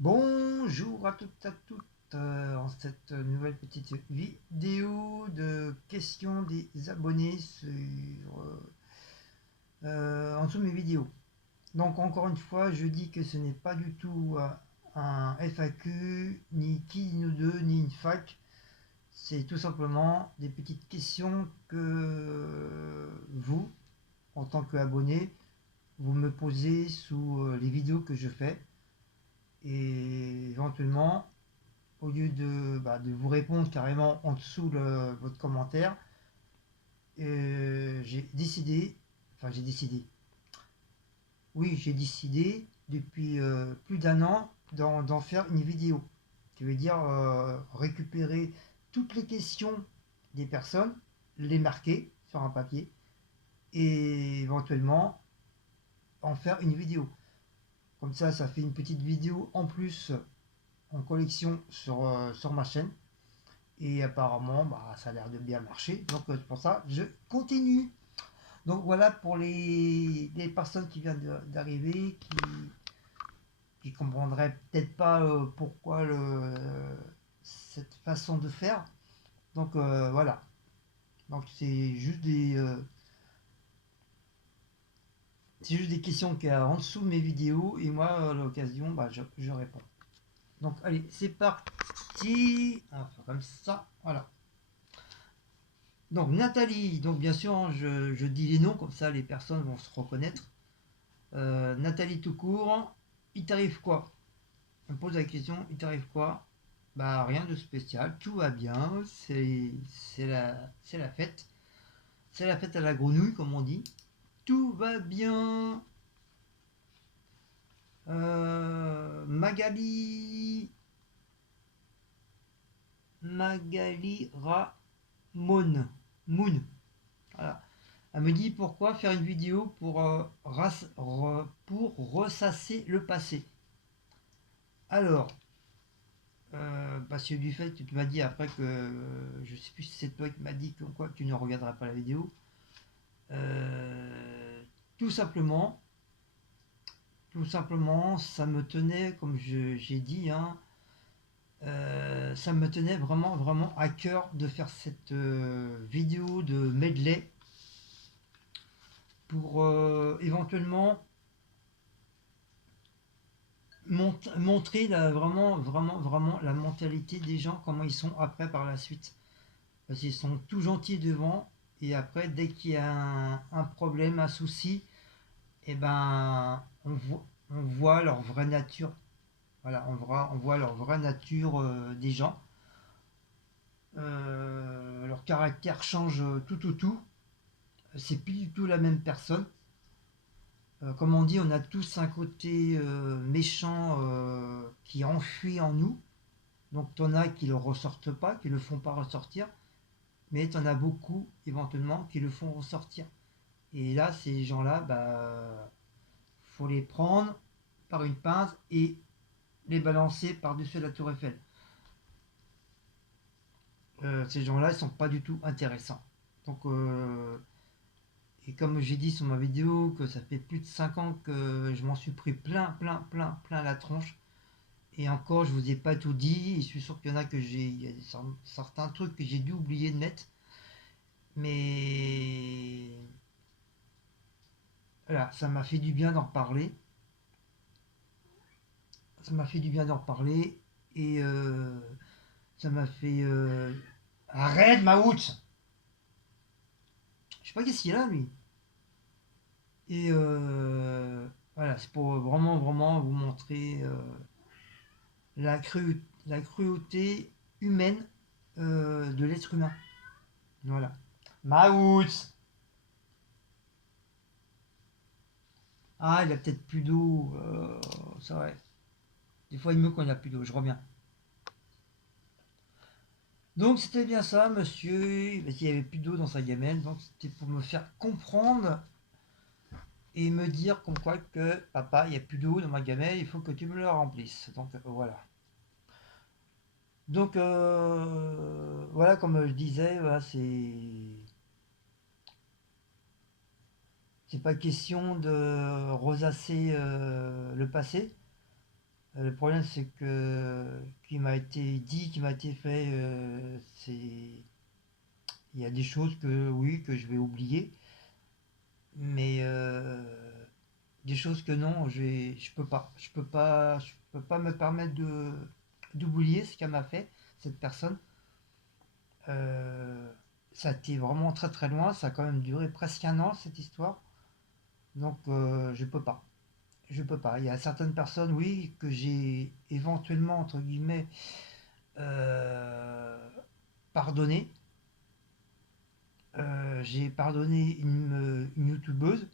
Bonjour à toutes en cette nouvelle petite vidéo de questions des abonnés en dessous de mes vidéos. Donc encore une fois, je dis que ce n'est pas du tout un FAQ, ni qui nous deux, ni une fac. C'est tout simplement des petites questions que vous, en tant qu'abonné, vous me posez sous les vidéos que je fais. Et éventuellement, au lieu de vous répondre carrément en dessous votre commentaire, j'ai décidé, j'ai décidé, oui, j'ai décidé depuis plus d'un an d'en faire une vidéo. Qui veut dire récupérer toutes les questions des personnes, les marquer sur un papier et éventuellement en faire une vidéo. Comme ça fait une petite vidéo en plus en collection sur ma chaîne. Et apparemment, ça a l'air de bien marcher. Donc c'est pour ça je continue. Donc voilà pour les personnes qui viennent d'arriver, qui comprendraient peut-être pas pourquoi cette façon de faire. Donc voilà. Donc c'est juste des questions qu'il y a en dessous de mes vidéos et moi à l'occasion je réponds. Donc allez, c'est parti. On va faire comme ça. Voilà. Donc Nathalie, donc bien sûr hein, je dis les noms, comme ça les personnes vont se reconnaître. Nathalie tout court, il t'arrive quoi? On me pose la question, il t'arrive quoi? Bah rien de spécial, tout va bien, c'est la fête. C'est la fête à la grenouille comme on dit. Tout va bien. Magali. Magali Ramon. Moon. Voilà. Elle me dit pourquoi faire une vidéo pour ressasser le passé. Alors, parce que du fait que tu m'as dit après que je sais plus si c'est toi qui m'as dit que quoi tu ne regarderas pas la vidéo. Euh, tout simplement, tout simplement, ça me tenait, comme j'ai dit, hein, ça me tenait vraiment, vraiment à cœur de faire cette vidéo de medley pour éventuellement montrer vraiment, vraiment, vraiment la mentalité des gens, comment ils sont après par la suite. Parce qu'ils sont tout gentils devant, et après, dès qu'il y a un problème, un souci, et ben, on voit leur vraie nature. Voilà, on voit leur vraie nature des gens. Leur caractère change tout. C'est plus du tout la même personne. Comme on dit, on a tous un côté méchant qui enfuit en nous. Donc t'en as qui le ressortent pas, qui le font pas ressortir, mais t'en as beaucoup éventuellement qui le font ressortir. Et là, ces gens-là, faut les prendre par une pince et les balancer par-dessus la tour Eiffel. Ces gens-là, ils sont pas du tout intéressants. Donc, et comme j'ai dit sur ma vidéo, que ça fait plus de 5 ans que je m'en suis pris plein la tronche. Et encore, je vous ai pas tout dit. Et je suis sûr qu'il y en a il y a certains trucs que j'ai dû oublier de mettre. Mais voilà, ça m'a fait du bien d'en reparler. Ça m'a fait du bien d'en reparler. Et ça m'a fait. Arrête, Maout! Je sais pas qu'est-ce qu'il a, lui. Et voilà, c'est pour vraiment, vraiment vous montrer la cruauté humaine de l'être humain. Voilà. Maout! Ah, il a peut-être plus d'eau. C'est vrai. Des fois, il me quand il n'y a plus d'eau. Je reviens. Donc, c'était bien ça, monsieur. Parce qu'il n'y avait plus d'eau dans sa gamelle. Donc, c'était pour me faire comprendre et me dire comme quoi que papa, il n'y a plus d'eau dans ma gamelle. Il faut que tu me le remplisses. Donc, voilà. Donc, voilà, comme je disais, voilà, c'est pas question de rosasser le passé. Le problème, c'est que qui m'a été dit, qui m'a été fait, il y a des choses que oui, que je vais oublier, mais des choses que non, je peux pas me permettre de d'oublier ce qu'elle m'a fait, cette personne. Euh, Ça a été vraiment très très loin, ça a quand même duré presque un an cette histoire, donc je peux pas. Je peux pas. Il y a certaines personnes, oui, que j'ai éventuellement, entre guillemets, euh, pardonné. J'ai pardonné une youtubeuse,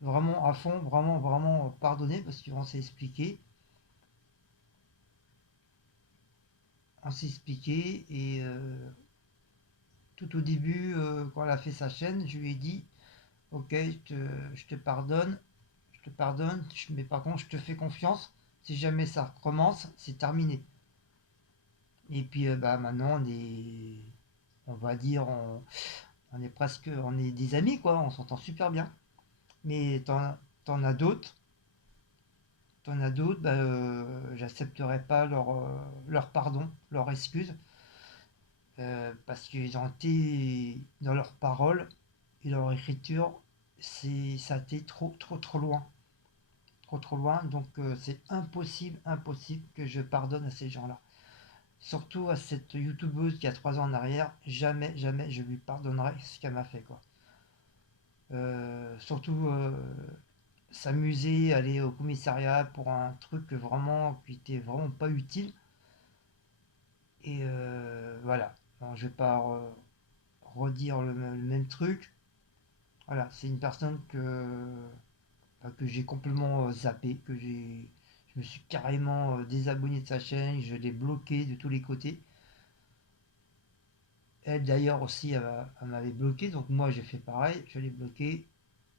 vraiment à fond, vraiment, vraiment pardonné, parce qu'on s'est expliqué. On s'est expliqué, et tout au début, quand elle a fait sa chaîne, je lui ai dit, ok, je te pardonne, mais par contre, je te fais confiance. Si jamais ça recommence, c'est terminé. Et puis, bah, maintenant, on va dire, on est presque, on est des amis, quoi. On s'entend super bien. Mais t'en as d'autres, bah, j'accepterai pas leur pardon, leur excuse, parce qu'ils ont été dans leurs paroles et leur écriture, ça a été trop, trop, trop loin. Trop, trop loin. Donc, c'est impossible, impossible que je pardonne à ces gens-là. Surtout à cette youtubeuse qui a 3 ans en arrière, jamais, jamais je lui pardonnerai ce qu'elle m'a fait, quoi. Surtout s'amuser, aller au commissariat pour un truc vraiment qui était vraiment pas utile. Et voilà. Alors, je vais pas redire le même truc. Voilà, c'est une personne que j'ai complètement zappé, je me suis carrément désabonné de sa chaîne, je l'ai bloqué de tous les côtés. Elle d'ailleurs aussi, elle m'avait bloqué, donc moi j'ai fait pareil, je l'ai bloqué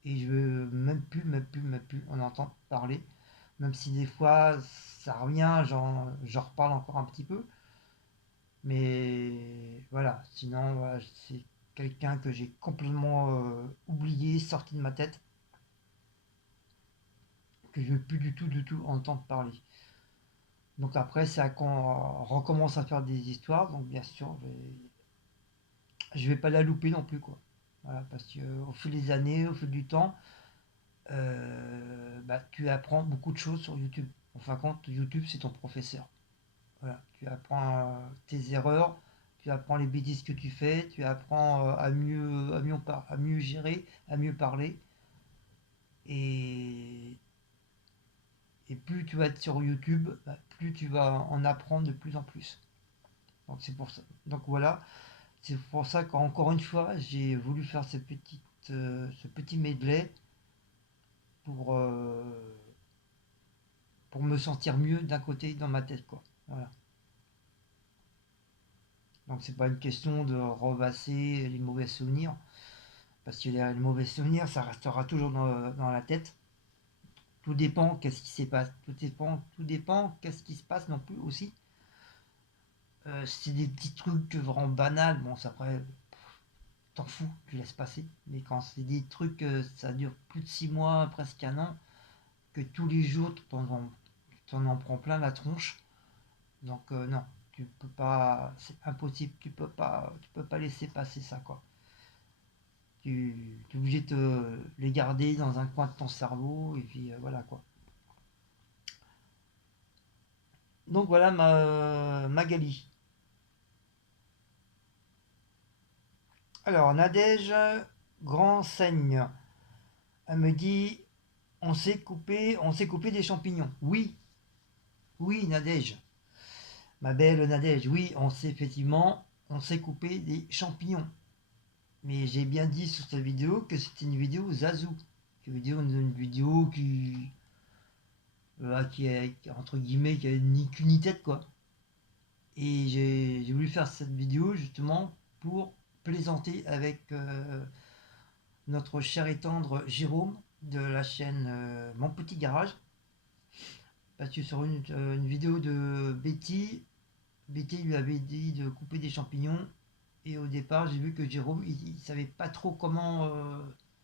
et je veux même plus en entendre parler. Même si des fois ça revient, j'en reparle encore un petit peu. Mais voilà, sinon voilà, c'est quelqu'un que j'ai complètement oublié, sorti de ma tête, que je veux plus du tout entendre parler. Donc après, c'est à quand on recommence à faire des histoires, donc bien sûr, je vais pas la louper non plus, quoi. Voilà, parce que au fil des années, au fil du temps, bah, tu apprends beaucoup de choses sur YouTube. En fin de compte, YouTube, c'est ton professeur. Voilà, tu apprends tes erreurs, tu apprends les bêtises que tu fais, tu apprends à mieux gérer, à mieux parler. Et, et plus tu vas être sur YouTube, bah, plus tu vas en apprendre de plus en plus. Donc c'est pour ça. Donc voilà, c'est pour ça qu'encore une fois, j'ai voulu faire ce petit medley pour, euh, pour me sentir mieux d'un côté dans ma tête, quoi. Voilà. Donc c'est pas une question de revasser les mauvais souvenirs, parce que les mauvais souvenirs, ça restera toujours dans la tête. Tout dépend qu'est-ce qui se passe, tout dépend qu'est-ce qui se passe non plus aussi. Si c'est des petits trucs vraiment banals, bon, ça après, t'en fous, tu laisses passer. Mais quand c'est des trucs, ça dure plus de 6 mois, presque un an, que tous les jours, t'en en prends plein la tronche. Donc non, tu peux pas, c'est impossible, tu peux pas laisser passer ça, quoi. Tu es obligé de les garder dans un coin de ton cerveau, et puis voilà, quoi. Donc voilà Magali. Alors Nadège Grand Seigne, elle me dit on s'est coupé des champignons. Oui, oui Nadège, ma belle Nadège, oui, on s'est coupé des champignons. Mais j'ai bien dit sur cette vidéo que c'était une vidéo Zazou. Une vidéo entre guillemets, qui a ni queue ni tête, quoi. Et j'ai voulu faire cette vidéo justement pour plaisanter avec notre cher et tendre Jérôme de la chaîne Mon Petit Garage. Parce que sur une vidéo de Betty lui avait dit de couper des champignons. Et au départ, j'ai vu que Jérôme, il savait pas trop comment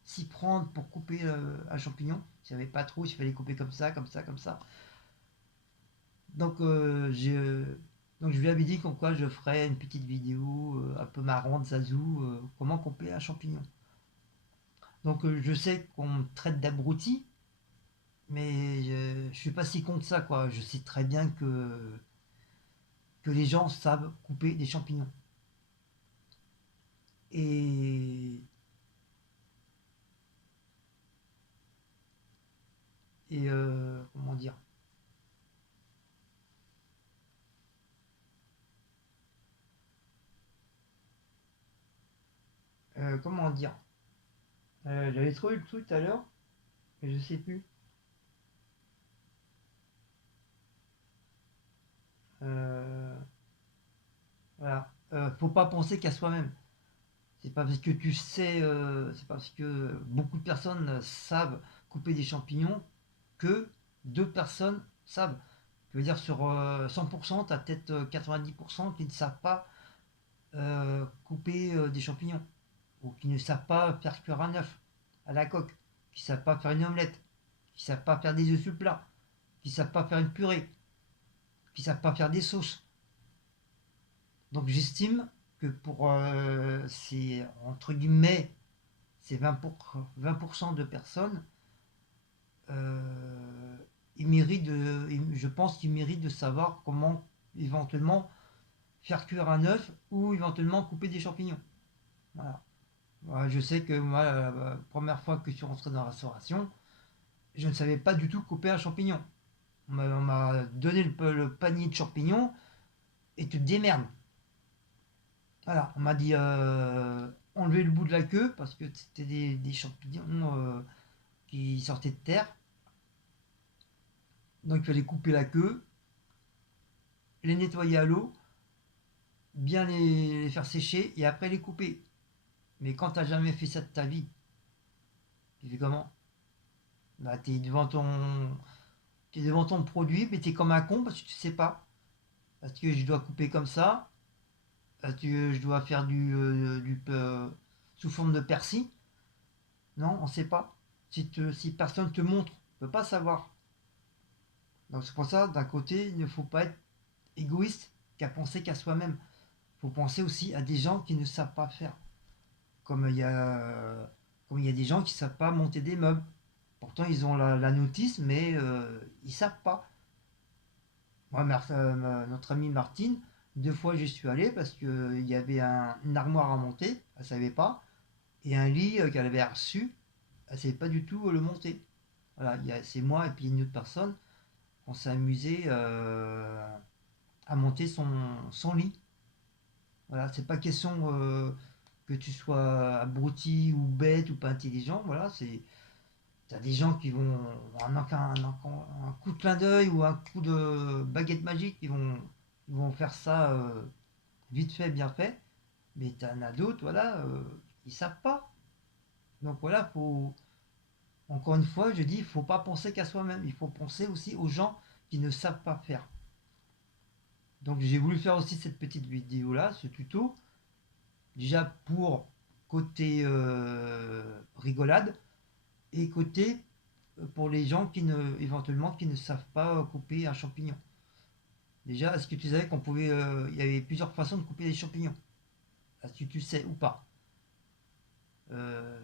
s'y prendre pour couper un champignon. Il savait pas trop s'il fallait couper comme ça, comme ça, comme ça. Donc, donc je lui avais dit comme quoi je ferais une petite vidéo un peu marrante, Zazou, comment couper un champignon. Donc je sais qu'on me traite d'abruti, mais je suis pas si con que ça, quoi. Je sais très bien que les gens savent couper des champignons. Et, comment dire, comment dire, j'avais trouvé le truc tout à l'heure, mais je sais plus. Euh, voilà. Faut pas penser qu'à soi-même. C'est pas parce que tu sais, c'est pas parce que beaucoup de personnes savent couper des champignons que deux personnes savent. Je veux dire, sur 100%, tu as peut-être 90% qui ne savent pas couper des champignons, ou qui ne savent pas faire cuire un œuf à la coque, qui ne savent pas faire une omelette, qui ne savent pas faire des œufs sur le plat, qui ne savent pas faire une purée, qui ne savent pas faire des sauces. Donc j'estime que pour ces, entre guillemets, ces 20% de personnes, euh, je pense qu'ils méritent de savoir comment éventuellement faire cuire un œuf ou éventuellement couper des champignons. Voilà. Ouais, je sais que moi, la première fois que je suis rentré dans la restauration, je ne savais pas du tout couper un champignon. On m'a donné le panier de champignons et tu te démerdes. Voilà, on m'a dit enlever le bout de la queue parce que c'était des champignons qui sortaient de terre. Donc il fallait couper la queue, les nettoyer à l'eau, bien les faire sécher et après les couper. Mais quand t'as jamais fait ça de ta vie, tu fais comment? Bah t'es devant ton produit, mais t'es comme un con parce que tu sais pas. Parce que je dois couper comme ça, parce que je dois faire sous forme de persil. Non, on sait pas. Si personne te montre, on peut pas savoir. Donc c'est pour ça, d'un côté, il ne faut pas être égoïste qu'à penser qu'à soi-même. Il faut penser aussi à des gens qui ne savent pas faire. Comme il y a des gens qui ne savent pas monter des meubles. Pourtant, ils ont la notice, mais ils ne savent pas. Moi, notre amie Martine, 2 fois j'y suis allé parce qu'il y avait une armoire à monter, elle ne savait pas, et un lit qu'elle avait reçu, elle ne savait pas du tout le monter. Voilà, c'est moi et puis une autre personne, on s'est amusé à monter son lit. Voilà, c'est pas question que tu sois abruti ou bête ou pas intelligent. Voilà, t'as des gens qui vont un coup de clin d'œil ou un coup de baguette magique, ils vont faire ça vite fait, bien fait. Mais t'en as d'autres, voilà, ils savent pas. Donc voilà, encore une fois, je dis, il faut pas penser qu'à soi-même. Il faut penser aussi aux gens qui ne savent pas faire. Donc j'ai voulu faire aussi cette petite vidéo là, ce tuto, déjà pour côté rigolade et côté pour les gens éventuellement qui ne savent pas couper un champignon. Déjà, est-ce que tu savais il y avait plusieurs façons de couper les champignons? Est-ce que tu sais ou pas? Euh,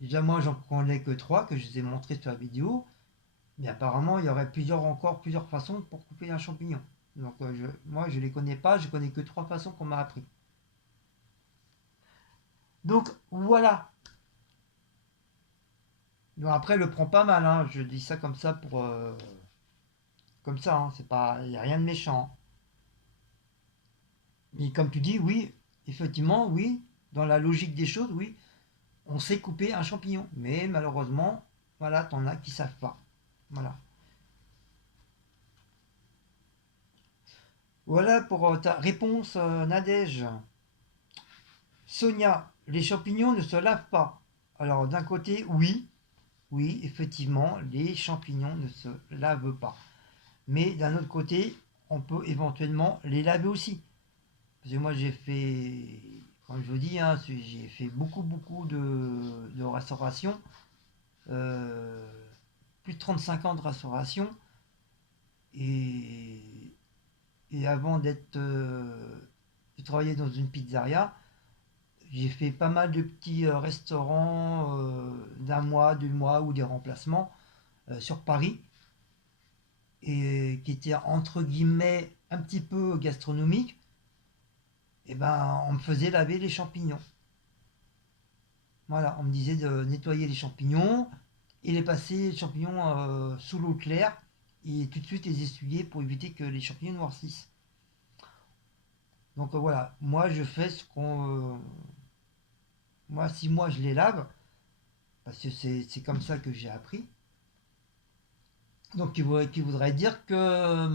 Déjà, moi, j'en connais que trois que je vous ai montré sur la vidéo, mais apparemment, il y aurait encore plusieurs façons pour couper un champignon. Donc, moi, je les connais pas, je connais que trois façons qu'on m'a appris. Donc, voilà. Donc, après, le prend pas mal, hein. Je dis ça comme ça comme ça, hein. C'est pas, il n'y a rien de méchant. Mais comme tu dis, oui, effectivement, oui, dans la logique des choses, oui, on sait couper un champignon. Mais malheureusement, voilà, t'en as qui savent pas. Voilà. Voilà pour ta réponse, Nadège. Sonia, les champignons ne se lavent pas. Alors d'un côté, oui, oui, effectivement, les champignons ne se lavent pas. Mais d'un autre côté, on peut éventuellement les laver aussi. Parce que moi j'ai fait, comme je vous dis, hein, j'ai fait beaucoup beaucoup de restauration. euh, Plus de 35 ans de restauration. Et Et avant de travailler dans une pizzeria, j'ai fait pas mal de petits restaurants d'un mois, 2 mois ou des remplacements sur Paris et qui étaient entre guillemets un petit peu gastronomiques. Et ben, on me faisait laver les champignons. Voilà, on me disait de nettoyer les champignons et les passer les champignons sous l'eau claire et tout de suite les essuyer pour éviter que les champignons noircissent. Donc voilà, moi je fais ce qu'on. Moi, si moi je les lave, parce que c'est comme ça que j'ai appris. Donc qui voudrait dire que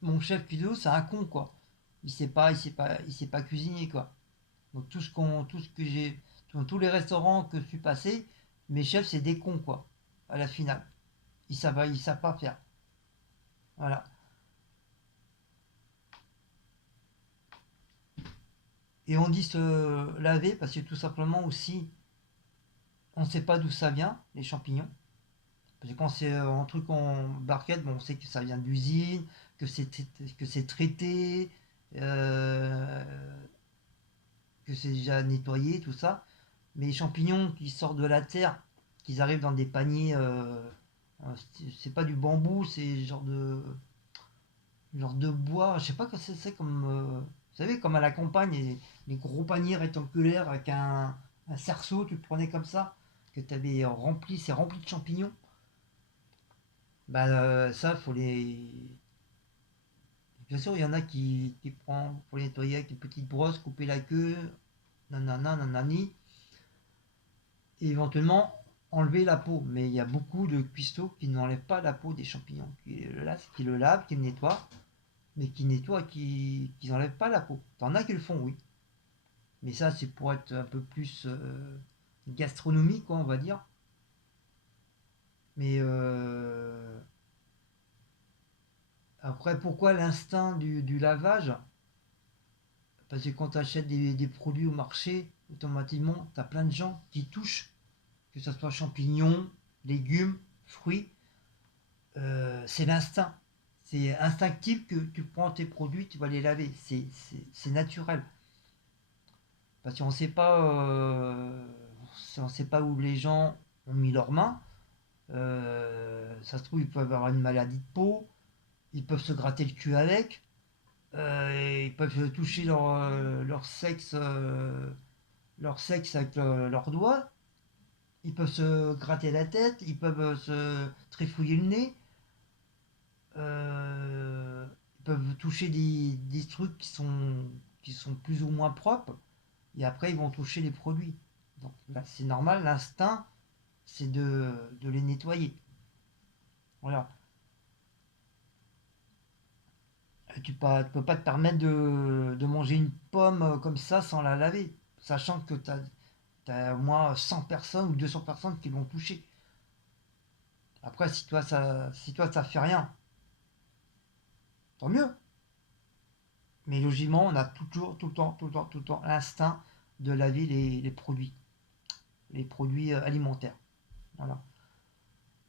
mon chef cuistot c'est un con quoi. Il sait pas cuisiner quoi. Donc tout ce que j'ai, dans tous les restaurants que je suis passé, mes chefs c'est des cons quoi. À la finale, ils savent pas faire. Voilà. Et on dit se laver parce que tout simplement aussi, on ne sait pas d'où ça vient les champignons. Parce que quand c'est un truc en barquette, bon, on sait que ça vient d'usine, que c'est traité, euh, que c'est déjà nettoyé, tout ça. Mais les champignons qui sortent de la terre, qu'ils arrivent dans des paniers, c'est pas du bambou, c'est genre de bois, je sais pas quoi c'est comme, vous savez, comme à la campagne, les gros paniers rectangulaires avec un cerceau, tu le prenais comme ça, que tu avais rempli, c'est rempli de champignons. Bah ça, faut les. Bien sûr, il y en a qui prend, faut les nettoyer avec une petite brosse, couper la queue, nanana, nanani, et éventuellement enlever la peau. Mais il y a beaucoup de cuistots qui n'enlèvent pas la peau des champignons, qui le lavent, qui le nettoient, mais qui nettoient, qui n'enlèvent pas la peau. T'en as qui le font, oui. Mais ça, c'est pour être un peu plus gastronomique, quoi, on va dire. Mais après, pourquoi l'instinct du lavage? Parce que quand tu achètes des produits au marché, automatiquement, tu as plein de gens qui touchent, que ce soit champignons, légumes, fruits. C'est l'instinct. C'est instinctif que tu prends tes produits, tu vas les laver. C'est naturel. Parce qu'on ne sait pas, on sait pas où les gens ont mis leurs mains. Ça se trouve, ils peuvent avoir une maladie de peau, ils peuvent se gratter le cul avec, ils peuvent toucher leur sexe avec leurs doigts, ils peuvent se gratter la tête, ils peuvent se trifouiller le nez, euh, ils peuvent toucher des trucs qui sont plus ou moins propres, et après ils vont toucher les produits. Donc là, c'est normal, l'instinct, c'est de les nettoyer. Voilà. Tu peux pas te permettre de manger une pomme comme ça sans la laver, sachant que t'as au moins 100 personnes ou 200 personnes qui l'ont touché. Après, si toi ça fait rien, tant mieux. Mais logiquement, on a toujours, tout le temps l'instinct de laver les produits alimentaires. Voilà.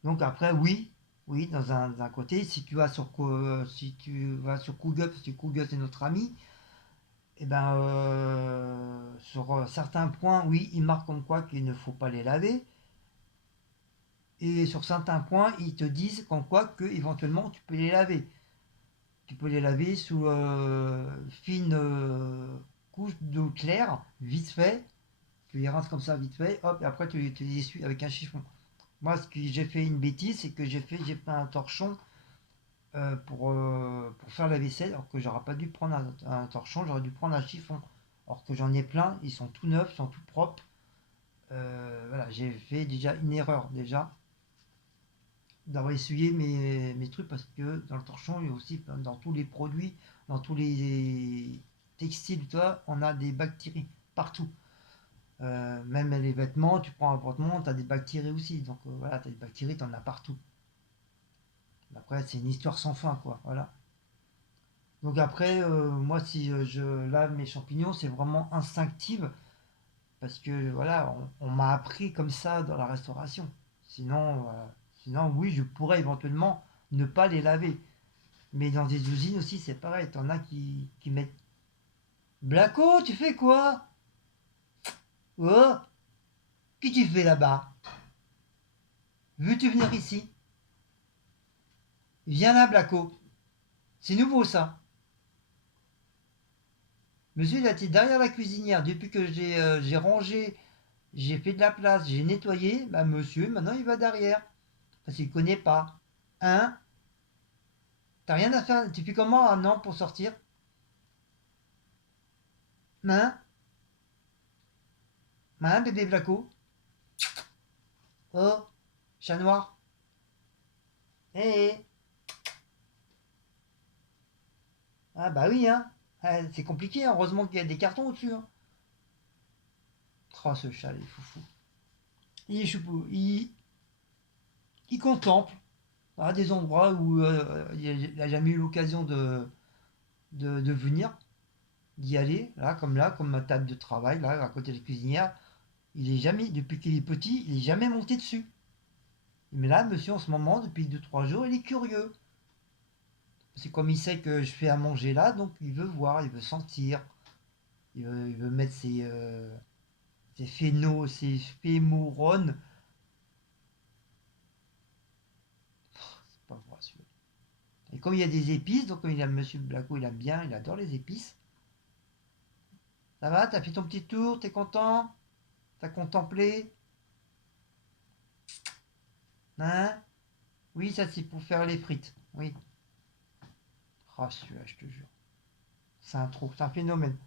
Donc après, oui, oui, dans un côté, si tu vas sur Google, parce que Google c'est notre ami, et ben sur certains points, oui, il marque comme quoi qu'il ne faut pas les laver. Et sur certains points, ils te disent comme quoi que éventuellement tu peux les laver. Tu peux les laver sous fine couche d'eau claire, vite fait. Tu les rinces comme ça vite fait, hop, et après tu les essuies avec un chiffon. Moi, ce que j'ai fait une bêtise, c'est que j'ai pris un torchon pour faire la vaisselle, alors que j'aurais pas dû prendre un torchon, j'aurais dû prendre un chiffon. Alors que j'en ai plein, ils sont tout neufs, ils sont tout propres. Voilà, j'ai fait déjà une erreur déjà d'avoir essuyé mes trucs parce que dans le torchon, il y a aussi dans tous les produits, dans tous les textiles, toi, on a des bactéries partout. Même les vêtements, tu prends un vêtement, tu as des bactéries aussi. Donc voilà, tu as des bactéries, tu en as partout. Après, c'est une histoire sans fin, quoi. Voilà. Donc après, moi, si je lave mes champignons, c'est vraiment instinctif parce que voilà, on m'a appris comme ça dans la restauration. Sinon, oui, je pourrais éventuellement ne pas les laver. Mais dans des usines aussi, c'est pareil. T'en as qui mettent. Blaco, tu fais quoi? Oh, qui tu fais là-bas? Veux-tu venir ici? Viens là, Blaco. C'est nouveau ça. Monsieur, il a été derrière la cuisinière. Depuis que j'ai rangé, j'ai fait de la place, j'ai nettoyé. Bah, monsieur, maintenant il va derrière. Parce qu'il connaît pas. Hein? T'as rien à faire. Tu fais comment un an pour sortir? Hein? Hein, bébé Blaco? Oh, chat noir. Hé, hé. Ah bah oui, hein. Ah, c'est compliqué, hein. Heureusement qu'il y a des cartons au-dessus, hein. Oh, ce chat, il est foufou. Il est choupou. Il contemple à des endroits où il n'a jamais eu l'occasion de venir, d'y aller, là, comme ma table de travail, là, à côté de la cuisinière. Il est jamais, depuis qu'il est petit, il est jamais monté dessus. Mais là, monsieur, en ce moment, depuis 2 3 jours, il est curieux. C'est comme il sait que je fais à manger là, donc il veut voir, il veut sentir, il veut mettre ses phénos, ses fémorones. C'est pas vrai celui-là. Et comme il y a des épices, donc comme il a monsieur Blaco, il aime bien, il adore les épices. Ça va, t'as fait ton petit tour, t'es content? T'as contemplé? Hein? Oui, ça c'est pour faire les frites. Oui. Oh, celui-là, je te jure. C'est un trou, c'est un phénomène.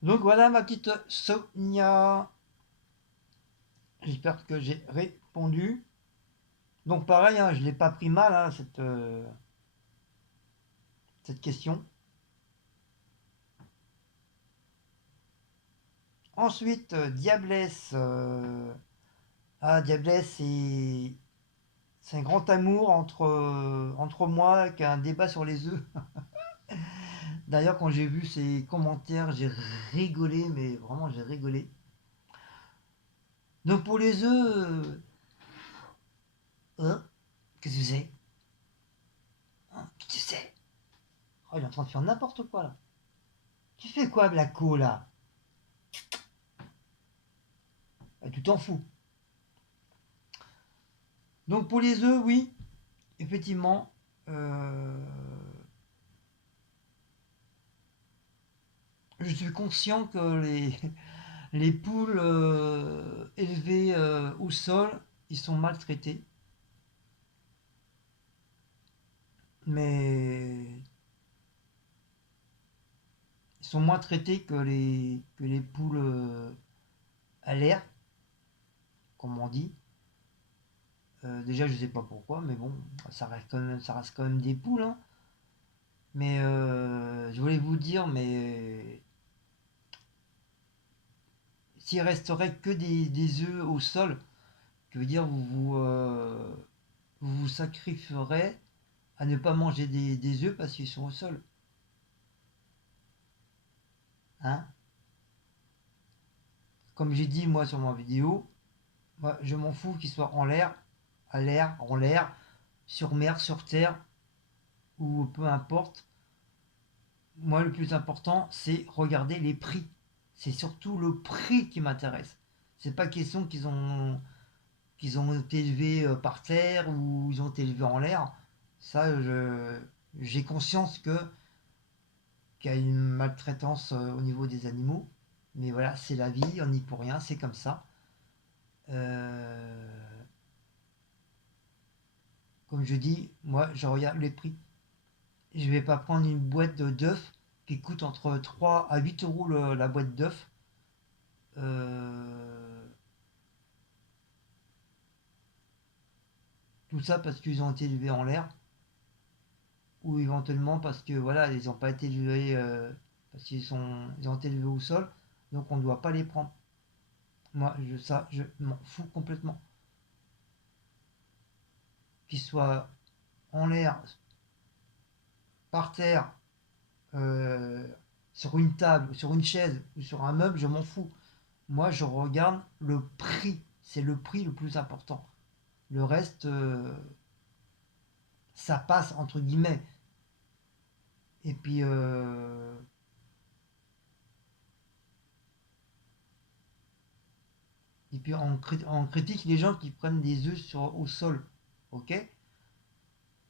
Donc voilà ma petite Sonia. J'espère que j'ai répondu. Donc pareil, hein, je ne l'ai pas pris mal, hein, cette question. Ensuite, Diablesse. Diablesse, c'est un grand amour entre moi qui a un débat sur les œufs. D'ailleurs, quand j'ai vu ses commentaires, j'ai rigolé, mais vraiment j'ai rigolé. Donc pour les œufs, hein, qu'est-ce que c'est? Hein, qu'est-ce que c'est? Oh, il est en train de faire n'importe quoi là. Tu fais quoi, Blaco là? Ah, tu t'en fous. Donc pour les œufs, oui, effectivement, je suis conscient que les poules élevées au sol, ils sont maltraités. Mais ils sont moins traités que les poules à l'air, comme on dit. Déjà, je sais pas pourquoi, mais bon, ça reste quand même des poules, hein. Mais je voulais vous dire, mais s'il resterait que des œufs au sol, je veux dire, vous sacrifierez à ne pas manger des œufs parce qu'ils sont au sol. Hein? Comme j'ai dit moi sur ma vidéo, moi, je m'en fous qu'ils soient en l'air, à l'air, en l'air, sur mer, sur terre, ou peu importe. Moi, le plus important, c'est regarder les prix. C'est surtout le prix qui m'intéresse. C'est pas question qu'ils ont été élevés par terre ou ils ont été élevés en l'air. Ça, j'ai conscience qu'il y a une maltraitance au niveau des animaux. Mais voilà, c'est la vie, on n'y peut rien, c'est comme ça. Euh, Comme je dis, moi, je regarde les prix. Je vais pas prendre une boîte d'œufs qui coûte entre 3 à 8 euros la boîte d'œufs. Euh, Tout ça parce qu'ils ont été élevés en l'air. Ou éventuellement parce que voilà, ils n'ont pas été élevés parce ils ont été élevés au sol. Donc on ne doit pas les prendre. Moi, je m'en fous complètement. Qu'ils soient en l'air, par terre, euh, sur une table, sur une chaise ou sur un meuble, je m'en fous. Moi, je regarde le prix. C'est le prix le plus important. Le reste, ça passe entre guillemets. Et puis, on critique les gens qui prennent des œufs au sol, ok?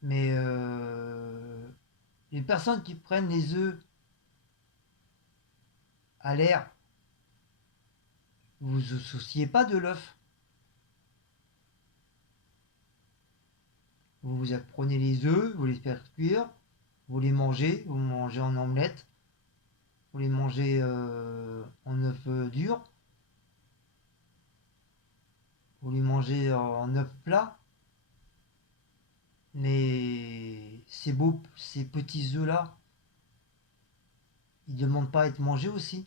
Mais les personnes qui prennent les œufs à l'air, vous vous souciez pas de l'œuf. Vous prenez les œufs, vous les faites cuire, vous mangez en omelette, vous les mangez en œuf dur, vous les mangez en œuf plat. Mais ces petits œufs là, ils ne demandent pas à être mangés aussi.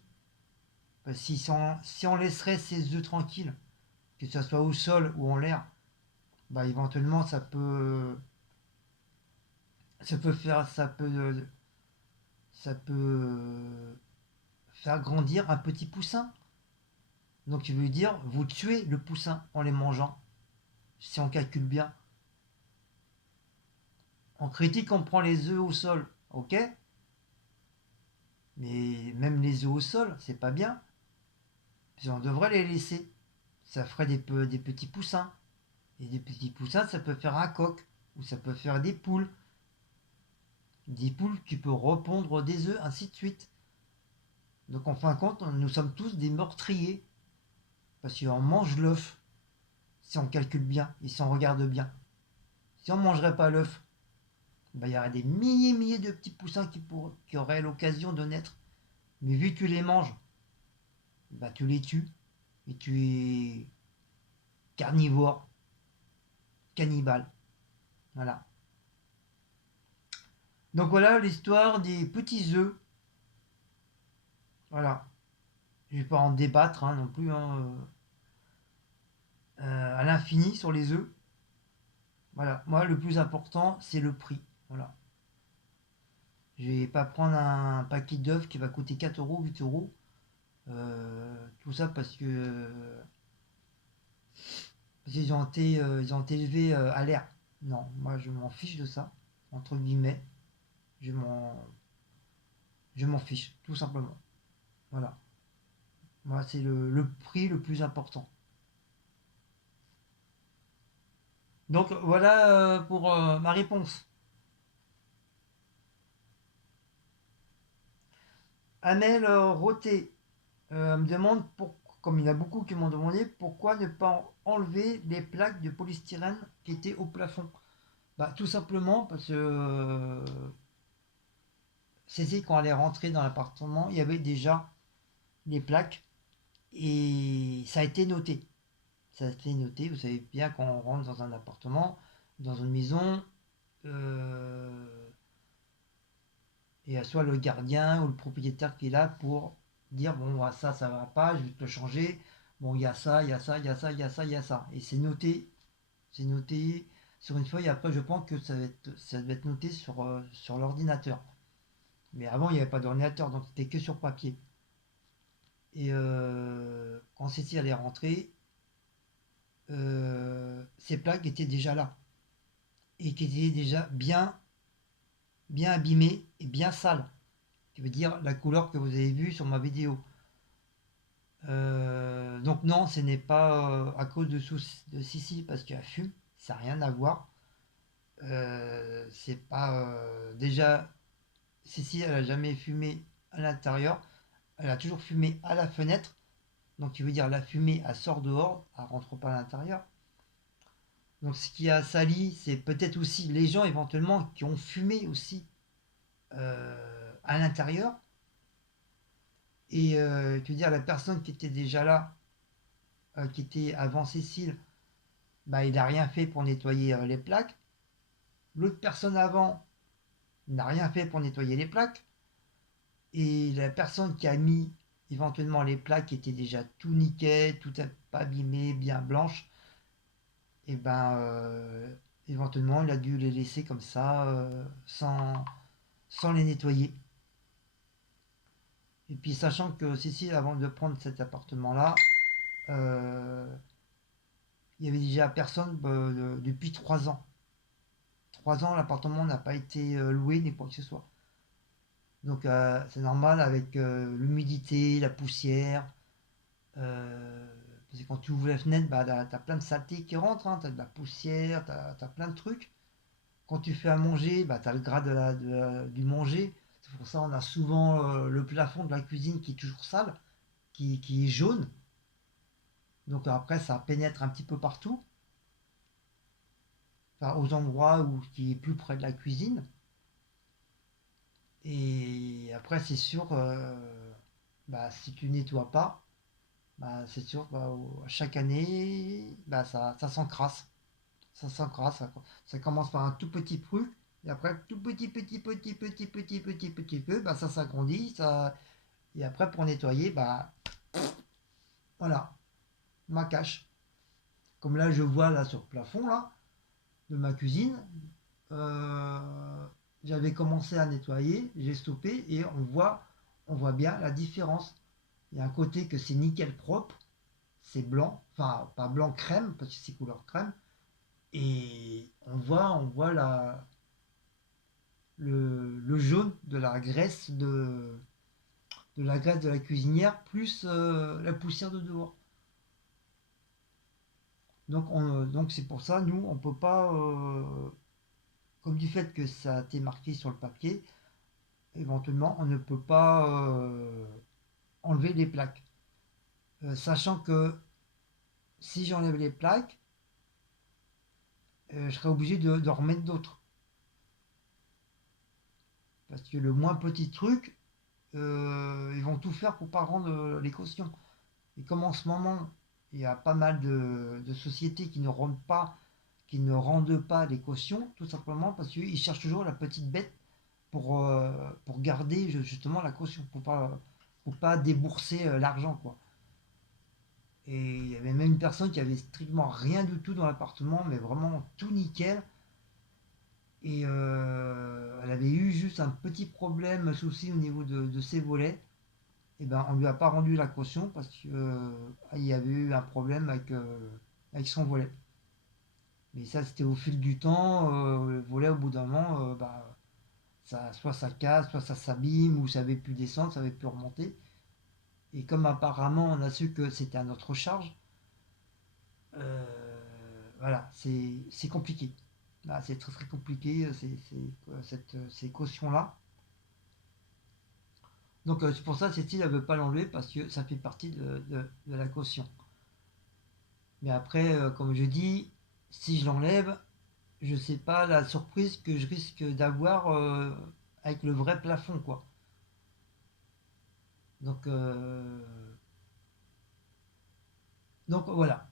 Parce que si on laisserait ces œufs tranquilles, que ce soit au sol ou en l'air, bah éventuellement ça peut faire grandir un petit poussin. Donc tu veux dire vous tuez le poussin en les mangeant, si on calcule bien. En critique on prend les œufs au sol, ok, mais même les œufs au sol c'est pas bien. Puis on devrait les laisser. Ça ferait des petits poussins. Et des petits poussins, ça peut faire un coq. Ou ça peut faire des poules. Des poules qui peuvent repondre des œufs, ainsi de suite. Donc en fin de compte, nous sommes tous des meurtriers. Parce qu'on mange l'œuf. Si on calcule bien et si on regarde bien. Si on ne mangerait pas l'œuf, bah, il y aurait des milliers de petits poussins qui auraient l'occasion de naître. Mais vu que tu les manges, bah, tu les tues. Et tu es carnivore, cannibale. Voilà. Donc voilà l'histoire des petits œufs. Voilà. Je vais pas en débattre non plus à l'infini sur les œufs. Voilà. Moi, le plus important, c'est le prix. Voilà. Je vais pas prendre un paquet d'œufs qui va coûter 4 euros, 8 euros. Tout ça parce ils ont été élevés à l'air. Non, moi je m'en fiche de ça, entre guillemets. Je m'en, je m'en fiche, tout simplement. Voilà. Moi, c'est le prix le plus important. Donc voilà pour ma réponse. Amel Roté me demande, comme il y en a beaucoup qui m'ont demandé, pourquoi ne pas enlever les plaques de polystyrène qui étaient au plafond. Bah, tout simplement parce que Cécile, quand elle est rentrée dans l'appartement, il y avait déjà les plaques et ça a été noté. Ça a été noté, vous savez bien quand on rentre dans un appartement, dans une maison, euh, et soit le gardien ou le propriétaire qui est là pour dire bon bah, ça va pas, je vais te le changer. Bon il y a ça, il y a ça, il y a ça, il y a ça, il y a ça. Et c'est noté sur une feuille. Après je pense que ça va être noté sur l'ordinateur. Mais avant il n'y avait pas d'ordinateur donc c'était que sur papier. Et quand Cécile allait rentrer, ces plaques étaient déjà là et qui étaient déjà bien abîmées et bien sales. Qui veut dire la couleur que vous avez vue sur ma vidéo. Donc non, ce n'est pas à cause de Sissi parce qu'elle fume, ça n'a rien à voir. C'est pas déjà Sissi, elle a jamais fumé à l'intérieur, elle a toujours fumé à la fenêtre. Donc tu veux dire la fumée, elle sort dehors, elle rentre pas à l'intérieur. Donc ce qui a sali, c'est peut-être aussi les gens éventuellement qui ont fumé aussi à l'intérieur. Et tu veux dire la personne qui était déjà là, qui était avant Cécile, bah, il n'a rien fait pour nettoyer les plaques. L'autre personne avant n'a rien fait pour nettoyer les plaques. Et la personne qui a mis éventuellement les plaques qui étaient déjà tout nickel, tout abîmé, bien blanches, et ben éventuellement il a dû les laisser comme ça sans les nettoyer. Et puis sachant que Cécile, avant de prendre cet appartement-là, euh, il y avait déjà personne depuis 3 ans. 3 ans, l'appartement n'a pas été loué ni quoi que ce soit. Donc c'est normal avec l'humidité, la poussière. euh, Parce que quand tu ouvres la fenêtre, bah, t'as plein de saletés qui rentrent, hein, t'as de la poussière, t'as plein de trucs. Quand tu fais à manger, bah, t'as le gras du manger. C'est pour ça on a souvent le plafond de la cuisine qui est toujours sale, qui est jaune. Donc après ça pénètre un petit peu partout, enfin, aux endroits où qui est plus près de la cuisine. Et après c'est sûr, bah, si tu nettoies pas, bah, c'est sûr, bah, chaque année, bah, ça s'encrasse. Ça s'encrasse. Ça commence par un tout petit truc. Et après, tout petit peu, bah, ça s'agrandit. Et après, pour nettoyer, bah, voilà, ma cache. Comme là, je vois là sur le plafond là, de ma cuisine, euh, j'avais commencé à nettoyer, j'ai stoppé et on voit bien la différence. Il y a un côté que c'est nickel propre, c'est blanc, enfin pas blanc crème parce que c'est couleur crème, et on voit le jaune de la cuisinière plus la poussière de dehors. Donc c'est pour ça, nous, on peut pas, comme du fait que ça a été marqué sur le papier, éventuellement, on ne peut pas enlever les plaques. Sachant que si j'enlève les plaques, je serais obligé de remettre d'autres. Parce que le moins petit truc, ils vont tout faire pour pas rendre les cautions. Et comme en ce moment, il y a pas mal de sociétés qui ne rendent pas les cautions, tout simplement parce qu'ils cherchent toujours la petite bête pour garder justement la caution, pour pas débourser l'argent, quoi. Et il y avait même une personne qui avait strictement rien du tout dans l'appartement, mais vraiment tout nickel. Et elle avait eu juste un petit problème, un souci au niveau de ses volets. Et ben, on lui a pas rendu la caution parce qu'il y avait eu un problème avec son volet. Mais ça, c'était au fil du temps. Le volet, au bout d'un moment, bah, soit ça casse, soit ça s'abîme, ou ça avait pu descendre, ça avait pu remonter. Et comme apparemment, on a su que c'était à notre charge, euh, voilà, c'est compliqué. Là, c'est très très compliqué, ces cautions-là. Donc c'est pour ça que Cécile ne veut pas l'enlever parce que ça fait partie de la caution. Mais après, comme je dis, si je l'enlève, je sais pas la surprise que je risque d'avoir avec le vrai plafond, quoi. Donc, donc voilà.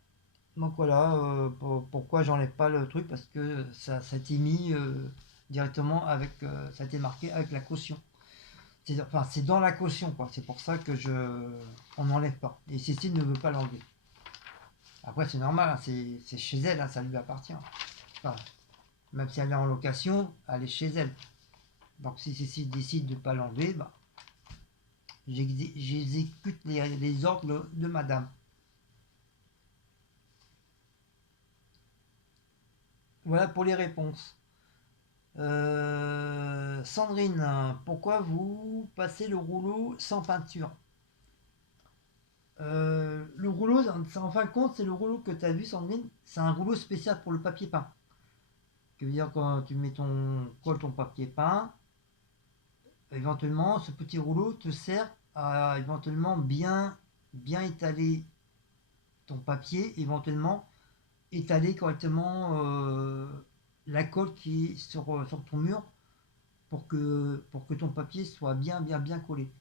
Donc voilà, pourquoi j'enlève pas le truc, parce que ça a été mis directement avec, ça a été marqué avec la caution. Enfin, c'est dans la caution, quoi. C'est pour ça que on n'enlève pas. Et Cécile ne veut pas l'enlever. Après, c'est normal, hein, c'est chez elle, hein, ça lui appartient. Enfin, même si elle est en location, elle est chez elle. Donc si Cécile décide de ne pas l'enlever, bah, j'exécute les ordres de madame. Voilà pour les réponses. Sandrine, pourquoi vous passez le rouleau sans peinture? Le rouleau, en fin de compte, c'est le rouleau que tu as vu, Sandrine. C'est un rouleau spécial pour le papier peint. Ce qui veut dire quand tu mets colles ton papier peint, éventuellement, ce petit rouleau te sert à éventuellement bien étaler ton papier, éventuellement étaler correctement la colle qui est sur ton mur pour que ton papier soit bien collé.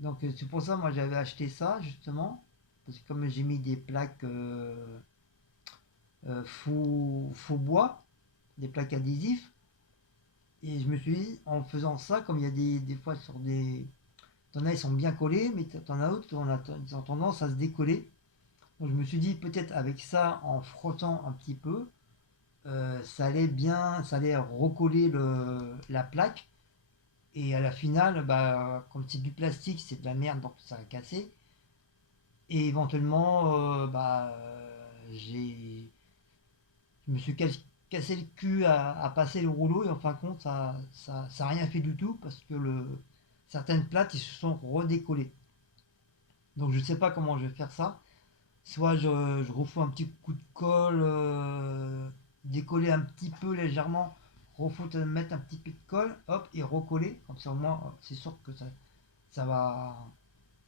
Donc c'est pour ça moi j'avais acheté ça justement, parce que comme j'ai mis des plaques faux bois, des plaques adhésifs, et je me suis dit en faisant ça, comme il y a des fois sur des... T'en as ils sont bien collés, mais t'en as d'autres ils ont tendance à se décoller. Donc je me suis dit peut-être avec ça, en frottant un petit peu, ça allait recoller la plaque. Et à la finale, bah, comme c'est du plastique, c'est de la merde, donc ça a cassé. Et éventuellement, bah, je me suis cassé le cul à passer le rouleau et en fin de compte ça a rien fait du tout parce que certaines plates ils se sont redécollées. Donc je sais pas comment je vais faire ça. Soit je refous un petit coup de colle, décoller un petit peu légèrement, refoutre, mettre un petit peu de colle, hop, et recoller. Comme ça au moins c'est sûr que ça va,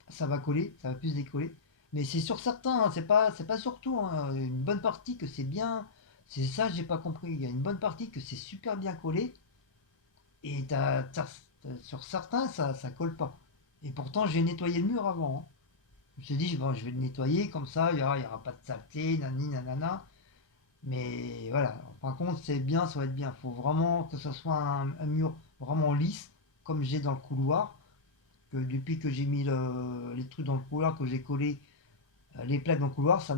ça va coller, ça va plus décoller. Mais c'est sur certains, hein, c'est pas sur tout, hein. Une bonne partie que c'est bien, c'est ça j'ai pas compris. Il y a une bonne partie que c'est super bien collé et sur certains ça colle pas. Et pourtant j'ai nettoyé le mur avant, hein. Je me suis dit, bon, je vais le nettoyer, comme ça, il y aura pas de saleté, nani, nanana. Mais voilà, par contre, c'est bien, ça va être bien. Il faut vraiment que ce soit un mur vraiment lisse, comme j'ai dans le couloir. Que depuis que j'ai mis les trucs dans le couloir, que j'ai collé les plaques dans le couloir, ça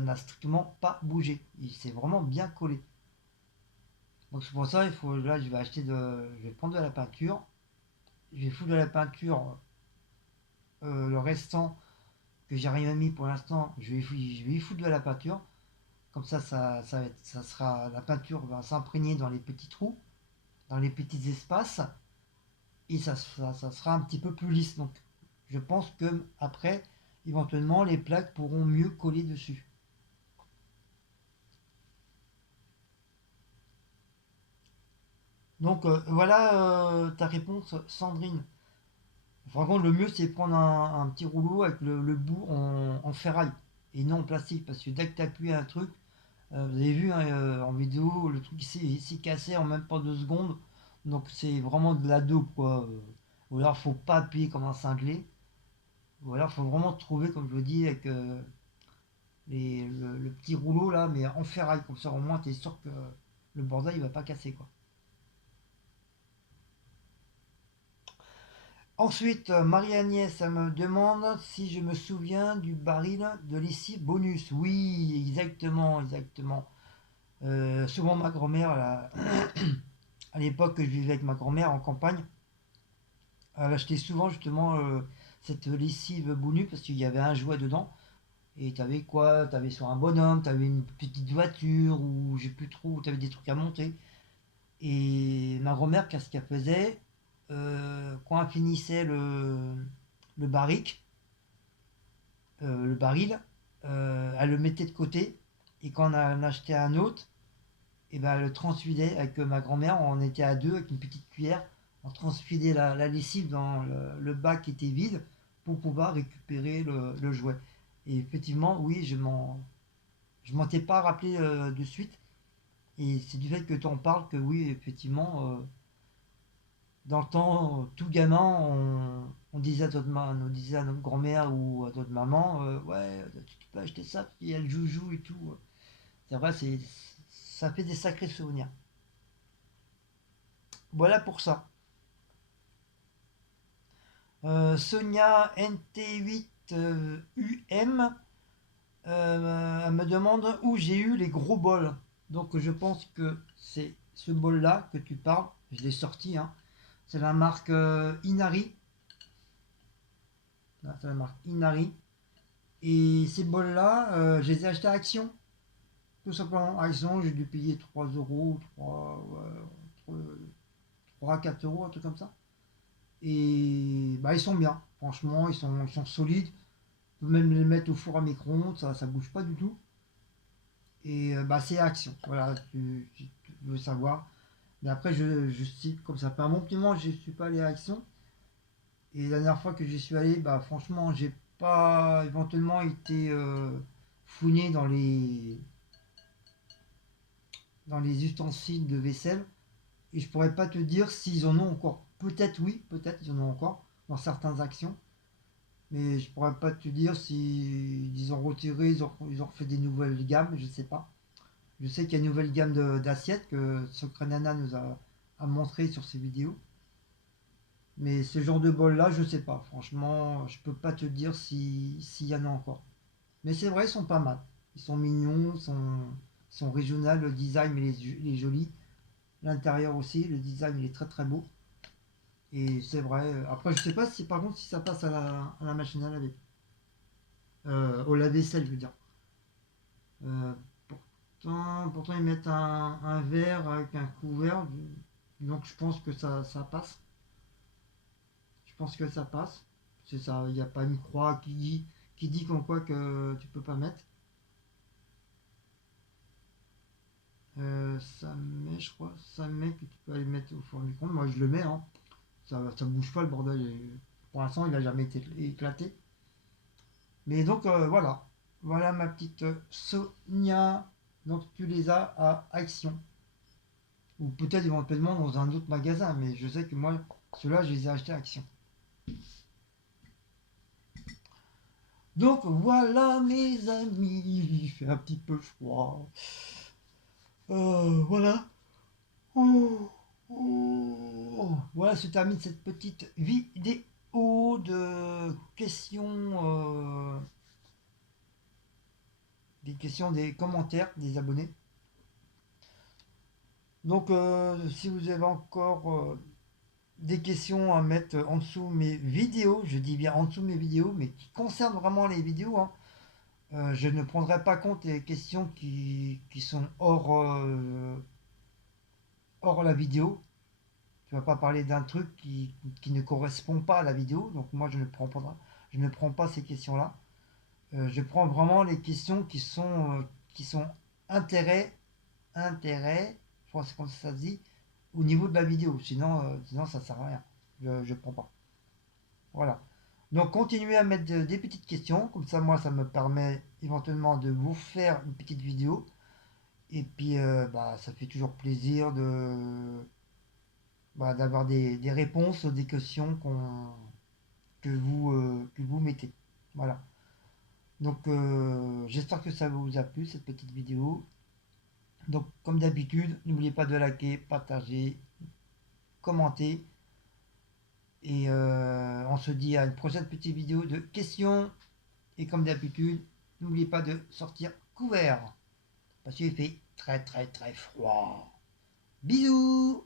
n'a strictement pas bougé. C'est vraiment bien collé. Donc c'est pour ça, là, je vais prendre de la peinture. Je vais foutre de la peinture, le restant que j'ai rien mis pour l'instant, je vais y foutre de la peinture. Comme ça sera, la peinture va s'imprégner dans les petits trous, dans les petits espaces, et ça sera un petit peu plus lisse. Donc, je pense que après, éventuellement, les plaques pourront mieux coller dessus. Donc, voilà ta réponse, Sandrine. Par contre, le mieux, c'est prendre un petit rouleau avec le bout en ferraille et non en plastique, parce que dès que tu appuies un truc, vous avez vu hein, en vidéo, le truc s'est cassé en même pas 2 secondes. Donc c'est vraiment de la dope quoi. Ou alors faut pas appuyer comme un cinglé. Ou alors faut vraiment trouver, comme je vous dis, avec le petit rouleau là, mais en ferraille. Comme ça au moins tu es sûr que le bordel il va pas casser quoi. Ensuite, Marie-Agnès, elle me demande si je me souviens du baril de lessive bonus. Oui, exactement, exactement. Souvent ma grand-mère, à l'époque que je vivais avec ma grand-mère en campagne, elle achetait souvent justement cette lessive Bounu parce qu'il y avait un jouet dedans. Et t'avais quoi? T'avais soit un bonhomme, t'avais une petite voiture ou j'ai plus trop, t'avais des trucs à monter. Et ma grand-mère, qu'est-ce qu'elle faisait? Quand elle finissait le barrique, le baril, elle le mettait de côté. Et quand on en achetait un autre, et ben elle le transfidait avec ma grand-mère. On était à deux avec une petite cuillère. On transfidait la lessive dans le bac qui était vide pour pouvoir récupérer le jouet. Et effectivement, oui, je m'en étais pas rappelé de suite. Et c'est du fait que tu en parles que oui, effectivement, dans le temps, tout gamin, on disait on disait à notre grand-mère ou à notre maman, ouais, tu peux acheter ça, il y a le joujou et tout. C'est vrai, ça fait des sacrés souvenirs. Voilà pour ça. Sonia NT8 UM elle me demande où j'ai eu les gros bols. Donc je pense que c'est ce bol-là que tu parles. Je l'ai sorti, hein. C'est la marque Inari. Là, c'est la marque Inari. Et ces bols-là, je les ai achetés à Action. Tout simplement, à Action, j'ai dû payer 3 euros, 3 à 4 euros, un truc comme ça. Et bah, ils sont bien. Franchement, ils sont solides. On peut même les mettre au four à micro-ondes, ça bouge pas du tout. Et bah, c'est Action. Voilà, tu veux savoir. Mais après, je cite comme ça fait un bon petit moment, je suis pas allé à Action. Et la dernière fois que j'y suis allé, bah franchement, j'ai pas éventuellement été fouiné dans les ustensiles de vaisselle. Et je pourrais pas te dire s'ils en ont encore. Peut-être oui, peut-être ils en ont encore dans certaines actions. Mais je pourrais pas te dire si ils ont retiré, ils ont fait des nouvelles gammes, je sais pas. Je sais qu'il y a une nouvelle gamme d'assiettes que Socra Nana nous a montré sur ses vidéos. Mais ce genre de bol là, je sais pas. Franchement, je peux pas te dire s'il y en a encore. Mais c'est vrai, ils sont pas mal. Ils sont mignons, sont régionaux, le design il est joli. L'intérieur aussi, le design il est très très beau. Et c'est vrai. Après, je sais pas si par contre si ça passe à la machine à laver. Au lave-vaisselle, je veux dire. Euh, pourtant ils mettent un verre avec un couvert, donc je pense que ça passe. Je pense que ça passe. C'est ça, il n'y a pas une croix qui dit qu'en quoi que tu peux pas mettre. Ça met, je crois, ça met que tu peux aller mettre au four micro-ondes. Moi je le mets, hein. Ça bouge pas le bordel. Pour l'instant, il n'a jamais été éclaté. Mais donc voilà. Voilà ma petite Sonia. Donc tu les as à Action. Ou peut-être éventuellement dans un autre magasin. Mais je sais que moi, ceux-là, je les ai achetés à Action. Donc voilà mes amis. Il fait un petit peu froid. Voilà. Oh, oh. Voilà se termine cette petite vidéo de questions. Des questions, des commentaires des abonnés. Donc, si vous avez encore des questions à mettre en dessous mes vidéos, je dis bien en dessous mes vidéos, mais qui concernent vraiment les vidéos, hein, je ne prendrai pas compte des questions qui sont hors la vidéo. Tu vas pas parler d'un truc qui ne correspond pas à la vidéo, donc moi je ne prends pas ces questions-là. Je prends vraiment les questions qui sont intérêt, intérêt, je crois que c'est comme ça se dit, au niveau de la vidéo. Sinon ça sert à rien. Je prends pas. Voilà. Donc continuez à mettre des petites questions, comme ça moi ça me permet éventuellement de vous faire une petite vidéo. Et puis bah, ça fait toujours plaisir d'avoir des réponses aux des questions que vous mettez. Voilà. Donc j'espère que ça vous a plu cette petite vidéo. Donc comme d'habitude, n'oubliez pas de liker, partager, commenter. Et on se dit à une prochaine petite vidéo de questions. Et comme d'habitude, n'oubliez pas de sortir couvert. Parce qu'il fait très très très froid. Bisous!